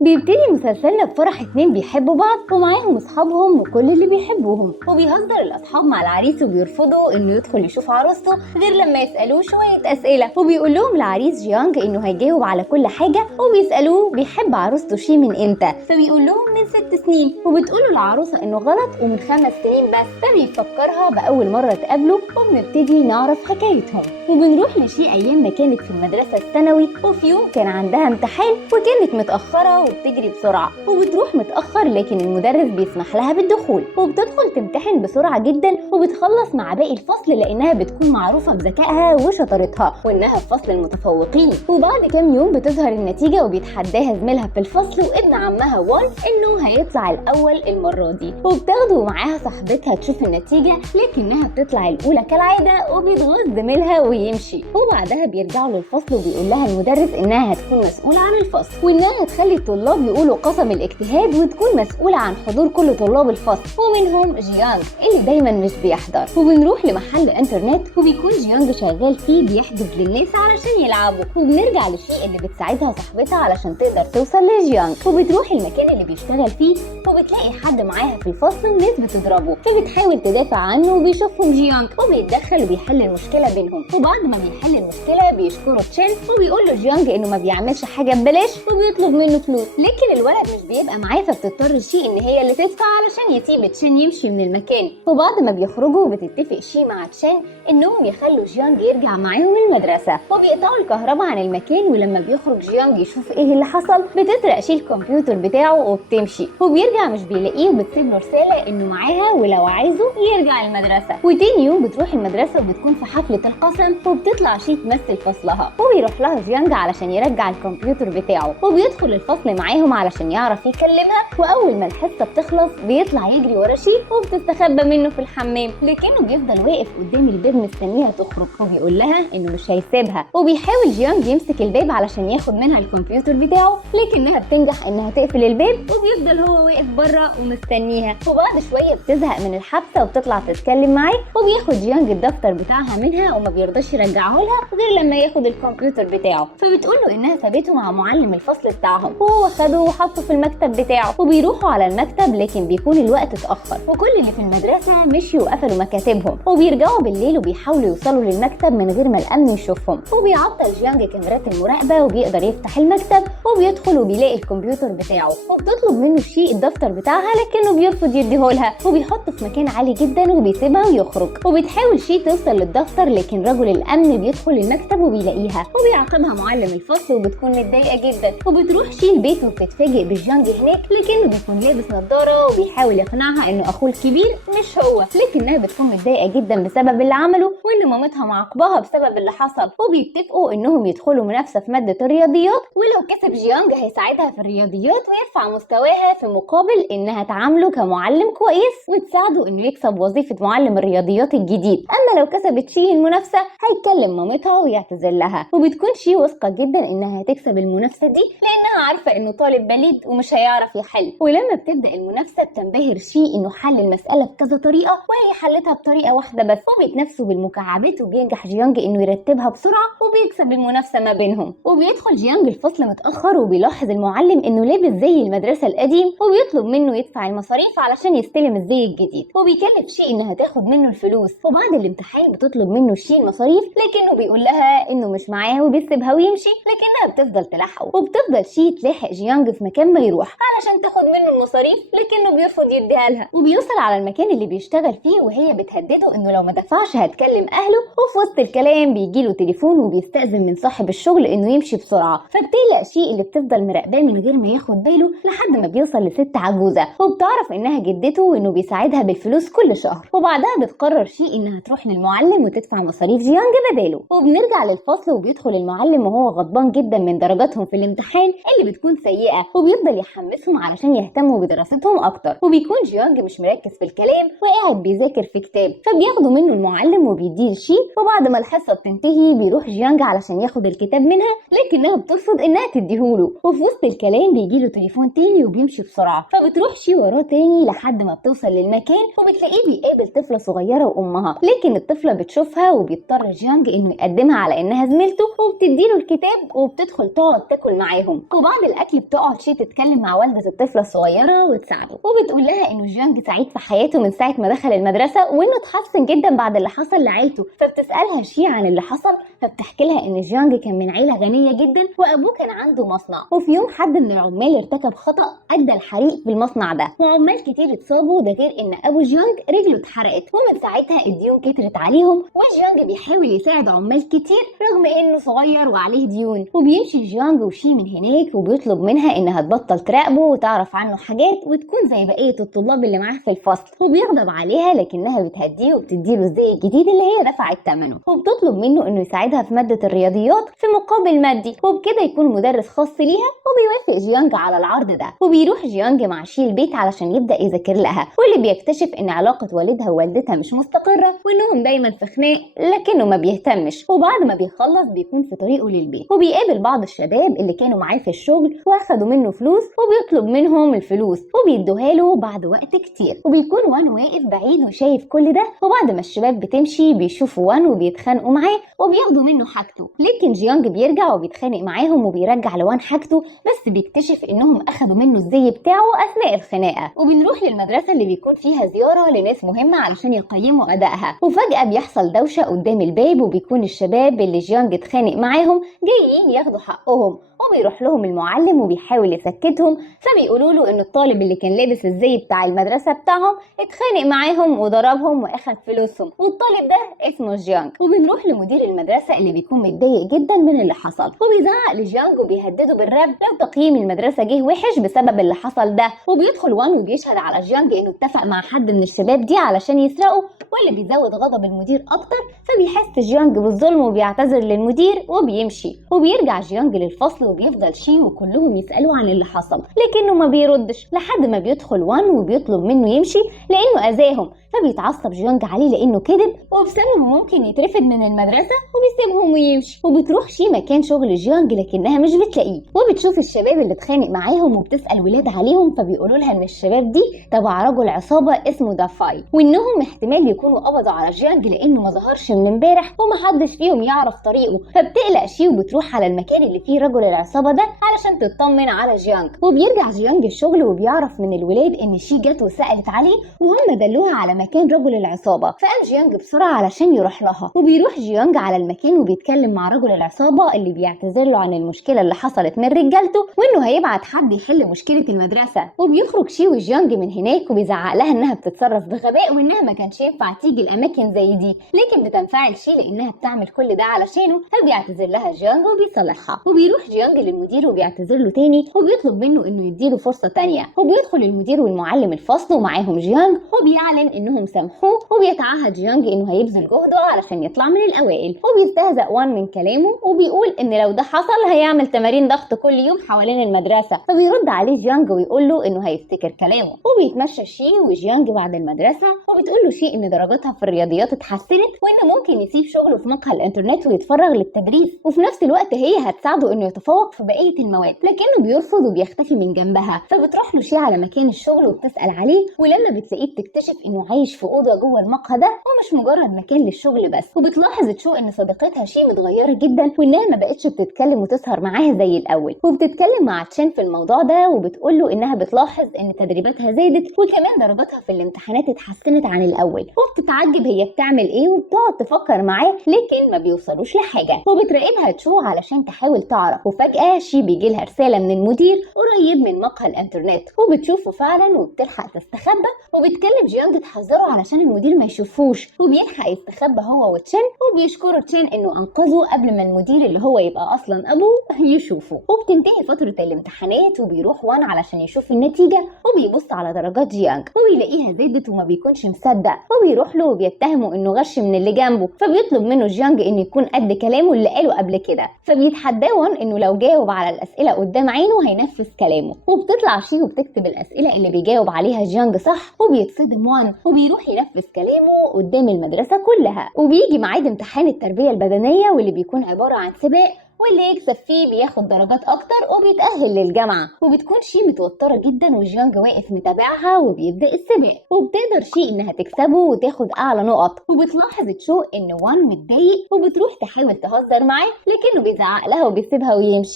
بيبتدي مسلسلنا بفرح اتنين بيحبوا بعض ومعاهم اصحابهم وكل اللي بيحبوهم، وبيهزر الاصحاب مع العريس وبيرفضوا انه يدخل يشوف عروسته غير لما يسالوه شويه اسئله، وبيقول لهم العريس جيانج انه هيجاوب على كل حاجه، وبيسالوه بيحب عروسته شي من امتى، فبيقول لهم من 6 سنين، وبتقوله العروسه انه غلط ومن 5 سنين بس، فبيفكرها باول مره اتقابلوا، وبنبتدي نعرف حكايتهم. وبنروح لشي ايام ما كانت في المدرسه الثانوي، وفي يوم كان عندها امتحان وكانت متاخره وبتجري بسرعه، وبتروح متاخر لكن المدرس بيسمح لها بالدخول، وبتدخل تمتحن بسرعه جدا وبتخلص مع باقي الفصل لانها بتكون معروفه بذكائها وشطارتها وانها في فصل المتفوقين. وبعد كام يوم بتظهر النتيجه وبيتحداها زميلها في الفصل وابن عمها وال انه هيطلع الاول المره دي، وبتاخده معاها صاحبتها تشوف النتيجه لكنها بتطلع الاولى كالعاده، وبيتغاظ زميلها ويمشي. وبعدها بيرجعوا للفصل وبيقول لها المدرس انها هتكون مسؤوله عن الفصل وانها هتخلي الطلاب يقولوا قسم الاجتهاد وتكون مسؤوله عن حضور كل طلاب الفصل ومنهم جيانج اللي دايما مش بيحضر. وبنروح لمحل انترنت وبيكون جيانج شغال فيه بيحجز للناس علشان يلعبوا، وبنرجع للشيء اللي بتساعدها صاحبتها علشان تقدر توصل لجيانج، وبتروح المكان اللي بيشتغل فيه وبتلاقي حد معاها في الفصل وناس بتضربه، فبتحاول تدافع عنه وبيشوفهم جيانج وبيتدخل وبيحل المشكله بينهم. وبعد ما بيحل المشكله بيشكره تشين وبيقول له جيانج انه ما بيعملش حاجه ببلاش وبيطلب منه فلوس، لكن الولد مش بيبقى معاه فبتضطر شي ان هي اللي تدفع علشان يسيب تشين يمشي من المكان. وبعد ما بيخرجوا بتتفق شي مع تشين انهم يخلوا جيانج يرجع معاهم المدرسه، وبيقطعوا الكهرباء عن المكان. ولما بيخرج جيانج يشوف ايه اللي حصل بتسرق شي الكمبيوتر بتاعه وبتمشي، وبيرجع مش بيلاقيه وبتسيب له رساله انه معاها ولو عايزه يرجع المدرسه. وتاني يوم بتروح المدرسه وبتكون في حفله القسم وبتطلع شي تمثل فصلها، وبيروح لها جيانج علشان يرجع الكمبيوتر بتاعه، وبيدخل الفصل معاهم علشان يعرف يكلمها. واول ما الحصه بتخلص بيطلع يجري ورا شي وبتستخبى منه في الحمام، لكنه بيفضل واقف قدام الباب مستنيها تخرج وبيقول لها انه مش هيسيبها. وبيحاول جيانج يمسك الباب علشان ياخد منها الكمبيوتر بتاعه لكنها بتنجح انها تقفل الباب، وبيفضل هو واقف بره ومستنيها. وبعد شويه بتزهق من الحبسه وبتطلع تتكلم معاه، وبياخد جيانج الدفتر بتاعها منها وما بيرضاش يرجعه لها غير لما ياخد الكمبيوتر بتاعه، فبتقول له انها سابته مع معلم الفصل بتاعهم، وهو خده وحطه في المكتب بتاعه. وبيروحوا على المكتب لكن بيكون الوقت اتاخر وكل اللي في المدرسه مشيوا وقفلوا مكاتبهم، وبيرجعوا بالليل وبيحاولوا يوصلوا للمكتب من غير ما الامن يشوفهم. وبيعطل جيانج كاميرات المراقبه وبيقدر يفتح المكتب وبيدخل وبيلاقي الكمبيوتر بتاعه، وبتطلب منه شيء الدفتر بتاعها لكنه بيرفض يديهولها، وبيحطه في مكان عالي جدا وبيسيبها ويخرج. وبتحاول شيء توصل للدفتر لكن رجل الامن بيدخل المكتب وبيلاقيها، وبيعاقبها معلم الفصل وبتكون متضايقه جدا. وبتروح شي البيت وبتتفاجئ بجيانج هناك لكنه بيكون لابس نظاره وبيحاول يقنعها انه اخوه الكبير مش هو، لكنها بتكون متضايقه جدا بسبب اللي عمله وان مامتها معاقباها بسبب اللي حصل. وبيتفقوا انهم يدخلوا منافسه في ماده الرياضيات، ولو كسب جيانج هيساعدها في الرياضيات ويرفع مستواها في مقابل انها تعامله كمعلم كويس وتساعده انه يكسب وظيفه معلم الرياضيات الجديد. اما لو كسبت شي المنافسه هيكلم مامتها ويعتذر لها، وبتكون شي واثقه جدا انها هتكسب المنافسه دي لانها عارفه انه طالب بليد ومش هيعرف يحل. ولما بتبدا المنافسه بتنبهر شي انه حل المساله بكذا طريقه وهي حلتها بطريقه واحده بس، وبيتنافسوا بالمكعبات وبينجح جيانج انه يرتبها بسرعه وبيكسب المنافسه ما بينهم. وبيدخل جيانج الفصل متاخر وبيلاحظ المعلم انه لابس زي المدرسه القديم وبيطلب منه يدفع المصاريف علشان يستلم الزي الجديد، وبيكلف شي انها تاخد منه الفلوس. وبعد الامتحان بتطلب منه شي المصاريف لكنه بيقول لها انه مش معاها وبيسيبها ويمشي، لكنها بتفضل تلحقه. وبتفضل شي تلاحق جيانج في مكان ما يروح علشان تاخد منه المصاريف لكنه بيرفض يديها لها. وبيوصل على المكان اللي بيشتغل فيه وهي بتهدده انه لو ما دفعش هتكلم اهله، وفي وسط الكلام بيجيله تليفون وبيستأذن من صاحب الشغل انه يمشي بسرعه، فبتقلق شي اللي بتفضل مراقباه من غير ما ياخد باله لحد ما بيوصل لست عجوزه وبتعرف انها جدته وانه بيساعدها بالفلوس كل شهر. وبعدها بتقرر شي انها تروح للمعلم وتدفع مصاريف جيانج بداله. وبنرجع للفصل وبيدخل المعلم وهو غضبان جدا من درجاتهم في الامتحان اللي بتكون سيئه، وبيفضل يحمسهم علشان يهتموا بدراستهم اكتر. وبيكون جيانج مش مركز في الكلام وقاعد بيذاكر في كتاب، فبياخدوا منه المعلم وبيديه شي. وبعد ما الحصه بتنتهي بيروح جيانج علشان ياخد الكتاب منها لكنها بترفض انها تديهوله. وفي وسط الكلام بيجيله تليفون تاني وبيمشي بسرعه، فبتروح شي وراه تاني لحد ما بتوصل للمكان وبتلاقيه بيقابل طفله صغيره وامها، لكن الطفله بتشوفها وبيضطر جيانج انه يقدمها على انها زميلته وبتديله الكتاب وبتدخل تقعد تاكل معاهم. وبعد الاكل الاكل بتقعد شي تتكلم مع والده الطفله الصغيره وتساعده، وبتقول لها انه جيانج سعيد في حياته من ساعه ما دخل المدرسه وانه اتحسن جدا بعد اللي حصل لعيلته. فبتسالها شي عن اللي حصل، فبتحكي لها ان جيانج كان من عيله غنيه جدا وابوه كان عنده مصنع، وفي يوم حد من العمال ارتكب خطا ادى الحريق في المصنع ده وعمال كتير اتصابوا، ده غير ان ابو جيانج رجله اتحرقت. ومن ساعتها الديون كترت عليهم وجيانج بيحاول يساعد عمال كتير رغم انه صغير وعليه ديون. وبيمشي جيانج وشي من هناك وبيطلب منها انها تبطل تراقبه وتعرف عنه حاجات وتكون زي بقيه الطلاب اللي معاه في الفصل، وبيغضب عليها لكنها بتهديه وبتديله الزي الجديد اللي هي دفعت ثمنه، وبتطلب منه انه يساعدها في ماده الرياضيات في مقابل مادي، وبكده يكون مدرس خاص ليها. وبيوافق جيانج على العرض ده، وبيروح جيانج مع شي البيت علشان يبدا يذاكر لها، واللي بيكتشف ان علاقه والدها ووالدتها مش مستقره وانهم دايما في خناق لكنه ما بيهتمش. وبعد ما بيخلص بيكون في طريقه للبيت وبيقابل بعض الشباب اللي كانوا معاه في الشغل واخدوا منه فلوس، وبيطلب منهم الفلوس وبيدوها له بعد وقت كتير. وبيكون وان واقف بعيد وشايف كل ده، وبعد ما الشباب بتمشي بيشوفوا وان وبيتخانقوا معاه وبياخدوا منه حاجته، لكن جيانج بيرجع وبيتخانق معاهم وبيرجع لوان حاجته، بس بيكتشف انهم اخدوا منه الزي بتاعه اثناء الخناقه. وبنروح للمدرسه اللي بيكون فيها زياره لناس مهمه علشان يقيموا ادائها، وفجاه بيحصل دوشه قدام الباب وبيكون الشباب اللي جيانج اتخانق معاهم جايين ياخدوا حقهم، وبيروح لهم المعلم وبيحاول يسكتهم. فبيقولوا له ان الطالب اللي كان لابس الزي بتاع المدرسه بتاعهم اتخانق معاهم وضربهم واخد فلوسهم، والطالب ده اسمه جيانج. وبنروح لمدير المدرسه اللي بيكون متضايق جدا من اللي حصل، وبيزعق لجيانج وبيهدده بالرفض لو تقييم المدرسه جه وحش بسبب اللي حصل ده. وبيدخل وان وبيشهد على جيانج انه اتفق مع حد من الشباب دي علشان يسرقه، واللي بيزود غضب المدير اكتر. فبيحس جيانج بالظلم وبيعتذر للمدير وبيمشي، وبيرجع جيانج للفصل وبيفضل شي وكلهم يسألوا عن اللي حصل لكنه ما بيردش، لحد ما بيدخل وان وبيطلب منه يمشي لانه اذاهم. فبيتعصب جيانج عليه لانه كذب وبسببه ممكن يترفد من المدرسه، وبيسيبهم ويمشي. وبتروح شي مكان شغل جيانج لكنها مش بتلاقيه، وبتشوف الشباب اللي اتخانق معاهم وبتسال ولاد عليهم، فبيقولوا لها ان الشباب دي تبع رجل عصابه اسمه دافاي، وانهم احتمال يكونوا قبضوا على جيانج لانه ما ظهرش من امبارح ومحدش فيهم يعرف طريقه. فبتقلق شي وبتروح على المكان اللي فيه رجل العصابه ده علشان تطمن على جيانج. وبيرجع جيانج الشغل وبيعرف من الولاد ان شي جت وسالت عليه وهم دلوها على مكان رجل العصابه، فقام جيانج بسرعه علشان يروح لها. وبيروح جيانج على المكان وبيتكلم مع رجل العصابه اللي بيعتذر له عن المشكله اللي حصلت من رجالته وانه هيبعت حد يحل مشكله المدرسه. وبيخرج شي وجيانج من هناك وبيزعق لها انها بتتصرف بغباء وانها ما كانش ينفع تيجي الاماكن زي دي، لكن بتنفعل شي لانها بتعمل كل ده علشانه. فبيعتذر لها جيانج وبيصالحها، وبيروح جيانج للمدير وبيعتذر له تاني وبيطلب منه انه يديله فرصه تانيه. وبيدخل المدير والمعلم الفصل ومعاهم جيانج وبيعلن انهم سامحوه، وبيتعهد جيانج انه هيبذل جهده علشان يطلع من الاوائل. وبيستهزأ وان من كلامه وبيقول ان لو ده حصل هيعمل تمارين ضغط كل يوم حوالين المدرسه. فبيرد عليه جيانج ويقول له انه هيفتكر كلامه. وبيتمشى شي وجيانج بعد المدرسه وبتقول له شي ان درجاتها في الرياضيات اتحسنت وانه ممكن يسيب شغله في مقهى الانترنت ويتفرغ للتدريس، وفي نفس الوقت هي هتساعده انه يتفوق في بقيه المواد، لكنه بيرفض وبيختفي من جنبها. فبتروح له شي على مكان الشغل وبتسأل عليه، ولما بتلاقيه بتكتشف انه عايش في اوضه جوه المقهى ده ومش مجرد مكان للشغل بس. وبتلاحظ تشو ان صديقتها شي متغيره جدا وانها ما بقتش بتتكلم وتسهر معاها زي الاول، وبتتكلم مع تشين في الموضوع ده وبتقول له انها بتلاحظ ان تدريباتها زادت وكمان درجاتها في الامتحانات اتحسنت عن الاول، وبتتعجب هي بتعمل ايه وبتقعد تفكر معاه لكن ما بيوصلوش لحاجه. وبتراقبها تشو علشان تحاول تعرف، وفجاه شي بيجي لها رساله من المدير قريب من مقهى الانترنت وبتشوفه فعلا وبتلحق تستخبى، وبتكلم جيانج تحذره علشان المدير ما يشوفوش، وبيلحق يستخبى هو وتشين وبيشكروا تشين انه انقذه قبل ما المدير اللي هو يبقى اصلا ابوه يشوفه. وبتنتهي فتره الامتحانات وبيروح وان علشان يشوف النتيجه وبيبص على درجات جيانج وبيلاقيها زادت وما بيكونش مصدق، وبيروح له وبيتهمه انه غش من اللي جنبه. فبيطلب منه جيانج انه يكون قد كلامه اللي قاله قبل كده، فبيتحداه وان انه لو جاوب على الاسئله قدام عينه هينفذ كلامه. وبتطلع شي وبتكتب الاسئله اللي بيجاوب عليها جيانج صح، وبيتصدم وان وبيروح ينفذ كلامه قدام المدرسه كلها. وبيجي ميعاد امتحان التربيه البدنيه واللي بيكون عباره عن سباق، واللي يكسب فيه بياخد درجات اكتر وبيتأهل للجامعة. وبتكون شي متوترة جدا وجيانج واقف متابعها وبيبدأ السباق، وبتقدر شي انها تكسبه وتاخد اعلى نقط. وبتلاحظ تشو ان وان متضايق وبتروح تحاول تهزر معاه لكنه بيزعق لها وبيسيبها ويمشي.